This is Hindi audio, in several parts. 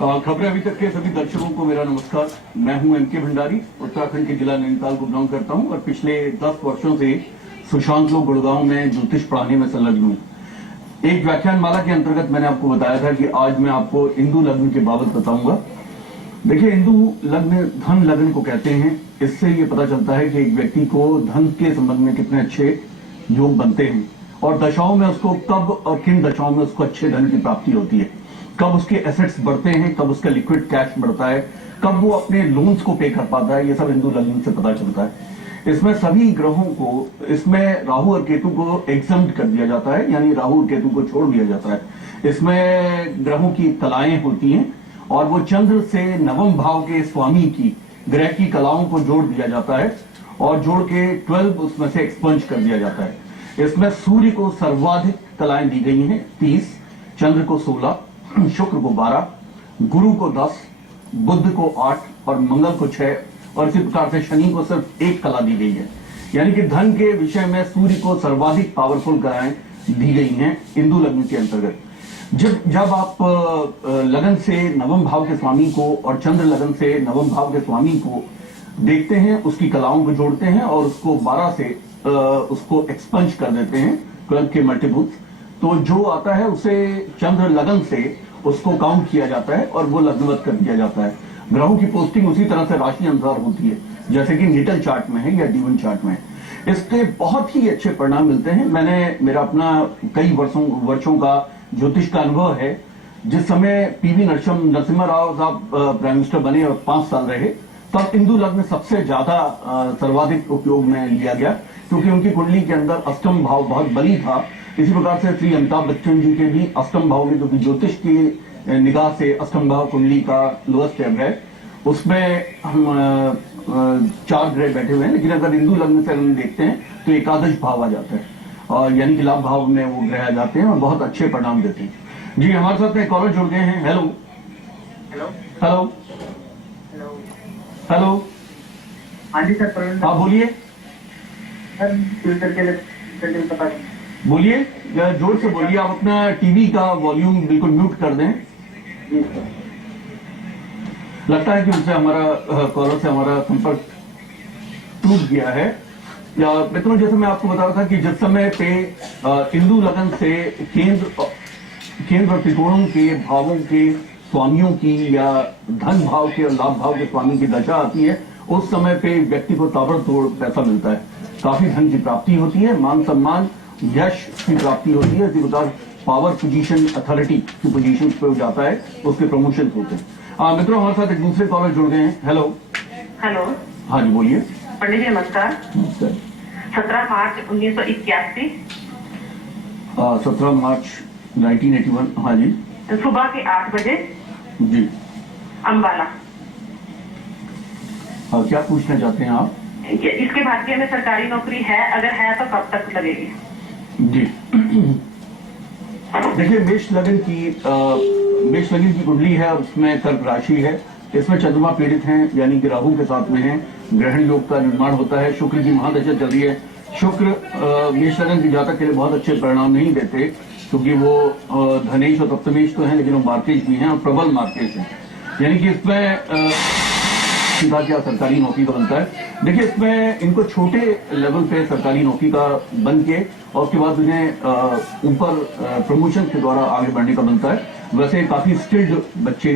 खबरें अभी तक के सभी दर्शकों को मेरा नमस्कार। मैं हूं एम के भंडारी, उत्तराखंड के जिला नैनीताल को बिलोंग करता हूं और पिछले 10 वर्षों से सुशांत लोक गुड़गांव में ज्योतिष पढ़ाने में संलग्न हूं। एक व्याख्यान माला के अंतर्गत मैंने आपको बताया था कि आज मैं आपको हिंदू लग्न के बाबत बताऊंगा। देखिए, हिंदू लग्न धन लग्न को कहते हैं। इससे ये पता चलता है कि एक व्यक्ति को धन के संबंध में कितने अच्छे योग बनते हैं और दशाओं में उसको कब और किन दशाओं में उसको अच्छे धन की प्राप्ति होती है, कब उसके एसेट्स बढ़ते हैं, कब उसका लिक्विड कैश बढ़ता है, कब वो अपने लोन्स को पे कर पाता है। ये सब हिंदू लग्न से पता चलता है। इसमें सभी ग्रहों को, इसमें राहु और केतु को एग्जम्प्ट कर दिया जाता है, यानी राहु और केतु को छोड़ दिया जाता है। इसमें ग्रहों की कलाएं होती हैं और वो चंद्र से नवम भाव के स्वामी की ग्रह की कलाओं को जोड़ दिया जाता है और जोड़ के 12 उसमें से एक्सपंज कर दिया जाता है। इसमें सूर्य को सर्वाधिक कलाएं दी गई हैं 30, चंद्र को 16, शुक्र को 12, गुरु को 10, बुध को 8 और मंगल को 6 और इसी प्रकार से शनि को सिर्फ 1 कला दी गई है। यानी कि धन के विषय में सूर्य को सर्वाधिक पावरफुल कलाएं दी गई हैं हिंदू लग्न के अंतर्गत। जब आप लगन से नवम भाव के स्वामी को और चंद्र लगन से नवम भाव के स्वामी को देखते हैं, उसकी कलाओं को जोड़ते हैं और उसको 12 से उसको एक्सपंज कर देते हैं 12 के मल्टीपल्स, तो जो आता है उसे चंद्र लगन से उसको काउंट किया जाता है और वो लग्नवत कर दिया जाता है। ग्रहों की पोस्टिंग उसी तरह से राशि अनुसार होती है जैसे कि नीटल चार्ट में है या डीवन चार्ट में है। इसके बहुत ही अच्छे परिणाम मिलते हैं। मेरा अपना कई वर्षों का ज्योतिष का अनुभव है। जिस समय पीवी नरसिम्हा राव साहब प्राइम मिनिस्टर बने और 5 साल रहे, तब हिंदू लग्न सबसे ज्यादा सर्वाधिक उपयोग में लिया गया, क्योंकि उनकी कुंडली के अंदर अष्टम भाव बहुत बली था। इसी प्रकार से श्री अमिताभ बच्चन जी के भी अष्टम भाव में, जो कि ज्योतिष की निगाह से अष्टम भाव कुंडली का लोएस्ट एव है, उसमें हम 4 ग्रह बैठे हुए हैं। लेकिन अगर हिंदू लग्न से हम देखते हैं तो एकादश भाव आ जाता है और यानी कि लाभ भाव में वो ग्रह आ जाते हैं और बहुत अच्छे परिणाम देते हैं। जी, हमारे साथ एक कॉलर जुड़ गए हैं। Hello hello hello hello hello. हाँ जी सर, हाँ बोलिए। सर फ्यूचर के लिए पता बोलिए, जोर से बोलिए। आप अपना टीवी का वॉल्यूम बिल्कुल म्यूट कर दें। जी सर। लगता है कि उनसे हमारा कॉलर से हमारा संपर्क टूट गया है। या मित्रों, जैसे मैं आपको बता रहा था कि जिस समय पे हिंदू लगन से केंद्र और त्रिकोणों के भावों के स्वामियों की या धन भाव के और लाभ भाव के स्वामी की दशा आती है, उस समय पे व्यक्ति को ताबड़तोड़ पैसा मिलता है, काफी धन की प्राप्ति होती है, मान सम्मान यश की प्राप्ति होती है। इसी प्रकार पावर पोजीशन अथॉरिटी की पोजीशन पे जाता है, उसके प्रमोशन होते हैं। मित्रों, हमारे साथ एक दूसरे कॉलर जुड़ गए हैं। Hello hello. हाँ जी बोलिए। पंडित जी नमस्कार। 17 मार्च 1981 17 मार्च 1981। हाँ जी। सुबह के 8 बजे जी। अम्बाला। क्या पूछना चाहते हैं आप? इसके भाग्य में सरकारी नौकरी है, अगर है तो कब तक लगेगी? जी देखिए, मेष लगन की कुंडली है और उसमें कर्क राशि है। इसमें चंद्रमा पीड़ित हैं, यानी कि राहु के साथ में है। ग्रहण योग का निर्माण होता है। शुक्र की महादशा चल रही है। शुक्र मेष लगन की जातक के लिए बहुत अच्छे परिणाम नहीं देते, क्योंकि वो धनेश और सप्तमेश तो हैं, लेकिन वो मार्केश भी हैं और प्रबल मार्केश हैं। यानी कि इसमें सीधा क्या सरकारी नौकरी का बनता है। देखिए, इसमें इनको छोटे लेवल पे सरकारी नौकरी का बन के और उसके बाद उन्हें ऊपर प्रमोशन के द्वारा आगे बढ़ने का बनता है। वैसे काफी स्किल्ड बच्चे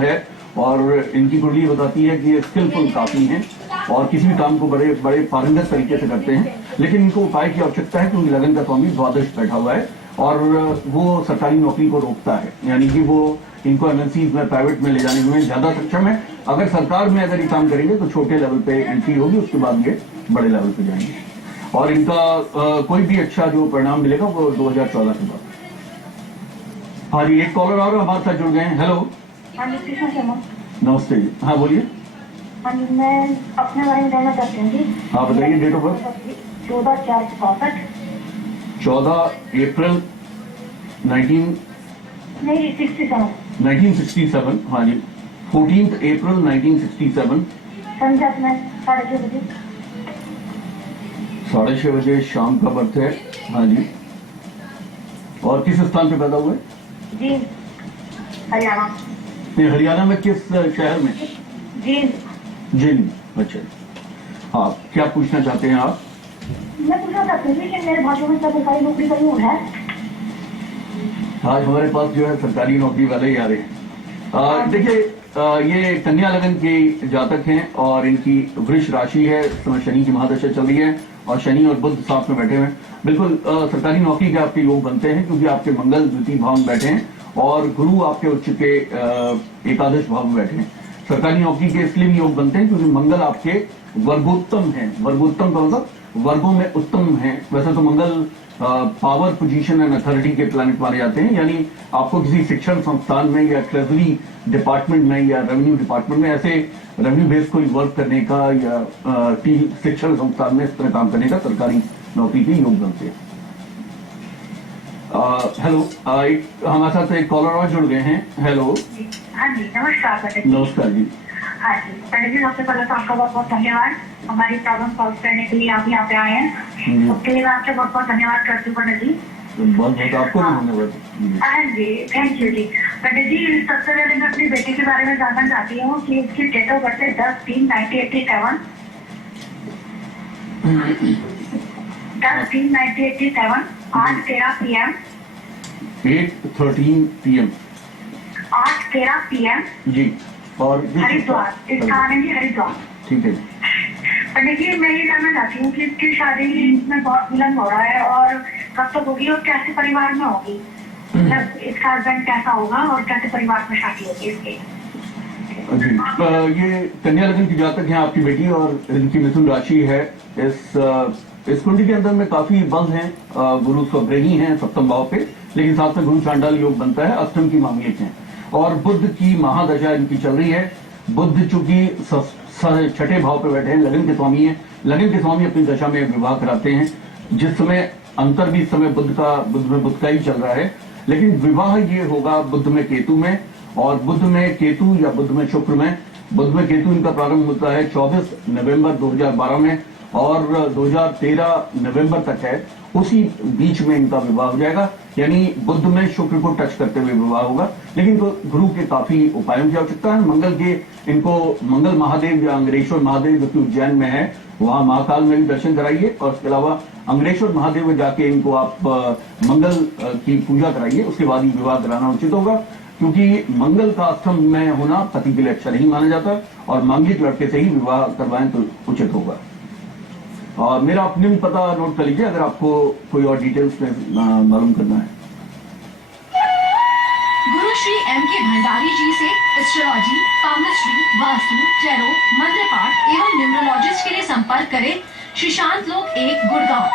है और इनकी कुंडली बताती है कि ये स्किलफुल काफी हैं और किसी भी काम को बड़े बड़े पारंगत तरीके से करते हैं। लेकिन इनको उपाय की आवश्यकता है, क्योंकि लगन का स्वामी द्वादश बैठा हुआ है और वो सरकारी नौकरी को रोकता है। यानी कि वो इनको एमएनसीज में, प्राइवेट में ले जाने में ज्यादा सक्षम है। अगर सरकार में अगर ये काम करेंगे तो छोटे लेवल पे एंट्री होगी, उसके बाद ये बड़े लेवल पे जाएंगे और इनका कोई भी अच्छा जो परिणाम मिलेगा वो 2014 के बाद। हाँ जी, एक कॉलर और हमारे साथ जुड़ गए हैं। हेलो। हाँ जी, कृष्णा शर्मा। नमस्ते जी। हाँ बोलिए। हाँ जी, मैं अपने बारे में जानना चाहती हूँ जी। हाँ बताइए। Date of birth? 14/4/62। 14 अप्रैल 1967। हाँ जी। 14 अप्रैल 1967। संध्या में 6:30 बजे। 6:30 बजे शाम का बर्थ है। हाँ जी। और किस स्थान पे पैदा हुए? जी, हरियाणा। ये हरियाणा में किस शहर में? जी जिन। अच्छा, हाँ, क्या पूछना चाहते हैं आप? मैं पूछना चाहती थी कि मेरे भाषण में सरकारी नौकरी का यूँ है। आज हमारे पास जो है सरकारी नौकरी वाले ही आ रहे हैं। देखिए, ये कन्या लगन के जातक हैं और इनकी वृष राशि है, इस समय शनि की महादशा चल रही है और शनि और बुध साथ में बैठे हुए हैं। बिल्कुल सरकारी नौकरी के आपके योग बनते हैं क्योंकि आपके मंगल द्वितीय भाव में बैठे हैं और गुरु आपके उच्च के एकादश भाव में बैठे हैं। सरकारी नौकरी के इसलिए भी योग बनते हैं क्योंकि मंगल आपके वर्गोत्तम है। वर्गोत्तम का मतलब वर्गों में उत्तम है। वैसे तो मंगल पावर, पोजीशन एंड अथॉरिटी के प्लैनेट माने जाते हैं, यानी आपको किसी शिक्षण संस्थान में या ट्रेजरी डिपार्टमेंट में या रेवेन्यू डिपार्टमेंट में ऐसे रेवेन्यू बेस कोई वर्क करने का या शिक्षण संस्थान में इस तरह काम करने का सरकारी नौकरी के योग बनते हैं। हेलो, हमारे साथ एक कॉलर और जुड़ गए हैं। हेलो। हाँ जी, नमस्कार पंडित जी। नमस्कार जी। हाँ जी पंडित जी, सबसे पहले तो आपका बहुत बहुत धन्यवाद हमारी प्रॉब्लम सॉल्व करने के लिए आप यहाँ पे आए हैं। उसके लिए मैं आपसे बहुत बहुत धन्यवाद करती हूँ पंडित जी। बहुत बहुत आपको भी धन्यवाद। हाँ जी, थैंक यू जी। पंडित जी, सबसे पहले मैं अपनी बेटी के बारे में जानना चाहती हूँ कि उसकी डेट ऑफ बर्थ है 10/3/1987। 10/3/1987, 8:13 PM। 8:13 PM। 8:13 PM जी। और हरिद्वार, स्थान है जी हरिद्वार। ठीक है। पंडित जी, मैं ये जानना चाहती हूँ कि इसकी शादी में बहुत विलम्ब हो रहा है और कब तक होगी और कैसे परिवार में होगी, मतलब इसका हस्बैंड कैसा होगा और कैसे परिवार में शादी होगी इसके। जी, ये कन्या लगन की जातक है आपकी बेटी और इनकी मिथुन राशि है। इस कुंडली के अंदर में काफी बल हैं। गुरु स्वग्रही हैं सप्तम भाव पे, लेकिन साथ में गुरु चांडाल योग बनता है, अष्टम की मांगलिक हैं और बुध की महादशा इनकी चल रही है। बुध चूंकि छठे भाव पे बैठे हैं, लगन के स्वामी हैं। लगन के स्वामी अपनी दशा में विवाह कराते हैं। जिस समय अंतर भी इस समय बुध में बुध का ही चल रहा है, लेकिन विवाह ये होगा बुध में केतु में, और बुध में केतु या बुध में शुक्र में। बुध में केतु इनका प्रारंभ होता है 24 नवंबर 2012 में और 2013 नवंबर तक है, उसी बीच में इनका विवाह हो जाएगा। यानी बुध में शुक्र को टच करते हुए विवाह होगा, लेकिन तो गुरु के काफी उपायों की आवश्यकता है। मंगल के इनको मंगल महादेव या अंग्रेश्वर महादेव जो कि उज्जैन में है, वहां महाकाल में भी दर्शन कराइए और इसके अलावा अंग्रेश्वर महादेव में जाके इनको आप मंगल की पूजा कराइए, उसके बाद ही विवाह कराना उचित होगा, क्योंकि मंगल का अष्टम में होना पति के लिए अच्छा नहीं माना जाता और मांगलिक लड़के से ही विवाह करवाएं तो उचित होगा। और मेरा अपने भी पता नोट कर लीजिए अगर आपको कोई और डिटेल्स में मालूम करना है। गुरु श्री M.K. भंडारी जी से एस्ट्रोलॉजी, पामिस्ट्री, वास्तु, टैरो, मंत्र पाठ एवं न्यूमरोलॉजिस्ट के लिए संपर्क करें श्रीशांत लोक 1 गुड़गांव।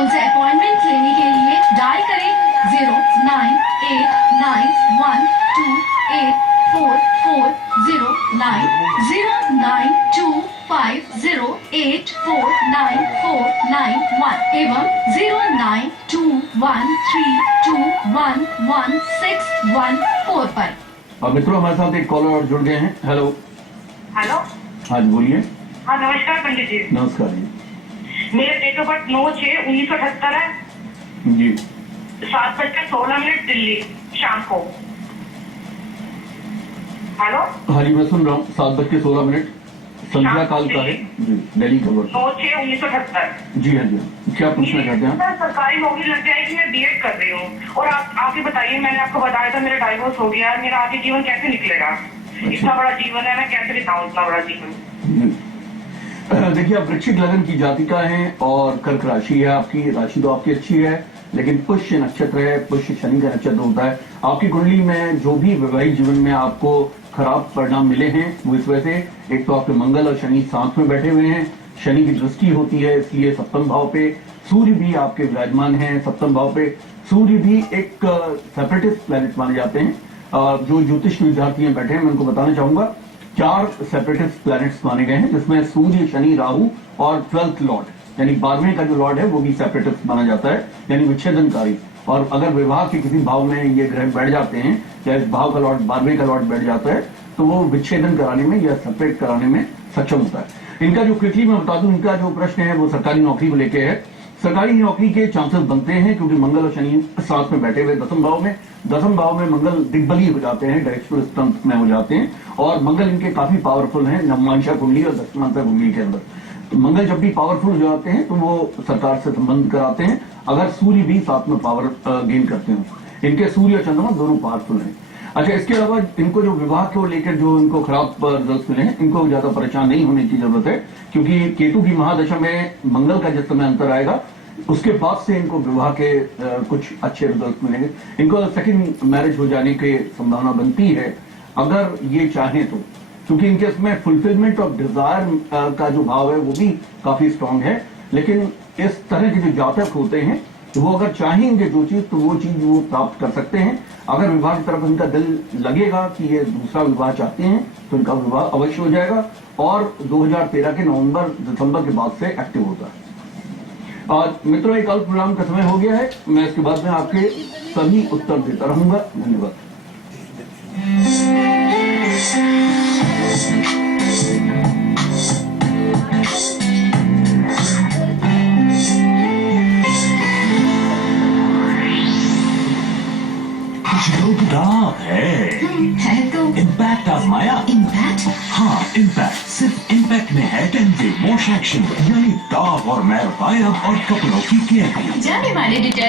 उनसे अपॉइंटमेंट लेने के लिए डायल करें 0989284409 09250849491 एवं 09213211614 पर। और मित्रों, हमारे साथ एक कॉलर और जुड़ गए हैं। हेलो। हेलो। हाँ जी, बोलिए। हाँ नमस्कार पंडित जी। नमस्कार जी। मेरा डेट ऑफ बर्थ 9/6/1978 है। जी। 7:16 दिल्ली शाम को। हेलो। हाँ जी, मैं सुन रहा हूँ। 7:16 संध्या काल का है जी, दिल्ली का वर्ष। 9/6/1978। जी हाँ जी। क्या पूछना चाहते हैं? सरकारी नौकरी लग जाएगी, मैं बीएड कर रही हूँ और आप ही बताइए, मैंने आपको बताया था मेरा डाइवोर्स हो गया है, मेरा आगे जीवन कैसे निकलेगा? इतना बड़ा जीवन है, मैं कैसे बिताऊं इतना बड़ा जीवन? देखिए, आप वृश्चिक लगन की जातिका हैं और कर्क राशि है आपकी। राशि तो आपकी अच्छी है, लेकिन पुष्य नक्षत्र है, पुष्य शनि का नक्षत्र होता है। आपकी कुंडली में जो भी वैवाहिक जीवन में आपको खराब परिणाम मिले हैं वो इस वजह से, एक तो आपके मंगल और शनि साथ में बैठे हुए हैं, शनि की दृष्टि होती है, इसलिए सप्तम भाव पे सूर्य भी आपके विराजमान है। सप्तम भाव पे सूर्य भी एक सेपरेटिस्ट प्लैनेट माने जाते हैं। जो ज्योतिष विद्यार्थी हैं बैठे हैं, मैं उनको बताना चाहूंगा 4 सेपरेटिस्ट प्लैनेट्स माने गए हैं, जिसमें सूर्य, शनि, राहु और 12th लॉर्ड यानी 12वें का जो लॉर्ड है वो भी सेपरेटिस्ट माना जाता है, यानी विच्छेदनकारी। और अगर विवाह के किसी भाव में ये ग्रह बैठ जाते हैं या इस भाव का लॉर्ड 12वें का लॉर्ड बैठ जाता है तो वो विच्छेदन कराने में या सेपरेट कराने में सक्षम होता है। इनका जो क्विकली मैं बता दूं, इनका जो प्रश्न है वो सरकारी नौकरी को लेके है। सरकारी नौकरी के चांसेस बनते हैं क्योंकि मंगल और शनि साथ में बैठे हुए दसम भाव में मंगल दिग्बली हो जाते हैं, डायरेक्शनल स्तंभ में हो जाते हैं और मंगल इनके काफी पावरफुल हैं नवमांशा कुंडली और दशमांतर कुंडली के अंदर। तो मंगल जब भी पावरफुल हो जाते हैं तो वो सरकार से संबंध कराते हैं। अगर सूर्य भी साथ में पावर गेन करते हैं, इनके सूर्य और चंद्रमा दोनों पावरफुल हैं। अच्छा, इसके अलावा इनको जो विवाह को लेकर जो इनको खराब रिजल्ट मिले हैं, इनको ज्यादा परेशान नहीं होने की जरूरत है क्योंकि केतु की महादशा में मंगल का जिस समय अंतर आएगा उसके बाद से इनको विवाह के कुछ अच्छे रिजल्ट मिलेंगे। इनको सेकंड मैरिज हो जाने की संभावना बनती है अगर ये चाहें तो, क्योंकि इनके इसमें फुलफिलमेंट ऑफ डिजायर का जो भाव है वो भी काफी स्ट्रांग है। लेकिन इस तरह के जो जातक होते हैं तो वो अगर चाहेंगे जो चीज तो वो चीज वो प्राप्त कर सकते हैं। अगर विवाह की तरफ इनका दिल लगेगा कि ये दूसरा विवाह चाहते हैं तो इनका विवाह अवश्य हो जाएगा और 2013 के नवंबर दिसंबर के बाद से एक्टिव होता है। और मित्रों, एक कल प्रोग्राम का समय हो गया है, मैं इसके बाद में आपके सभी उत्तर देता रहूंगा। धन्यवाद। है तो इम्पैक्ट आजमाया। इम्पैक्ट हाँ, इम्पैक्ट सिर्फ इम्पैक्ट में है 10 वॉश एक्शन, यानी दाग और मैल गायब और कपड़ों की केयर। जाने माने डिटेल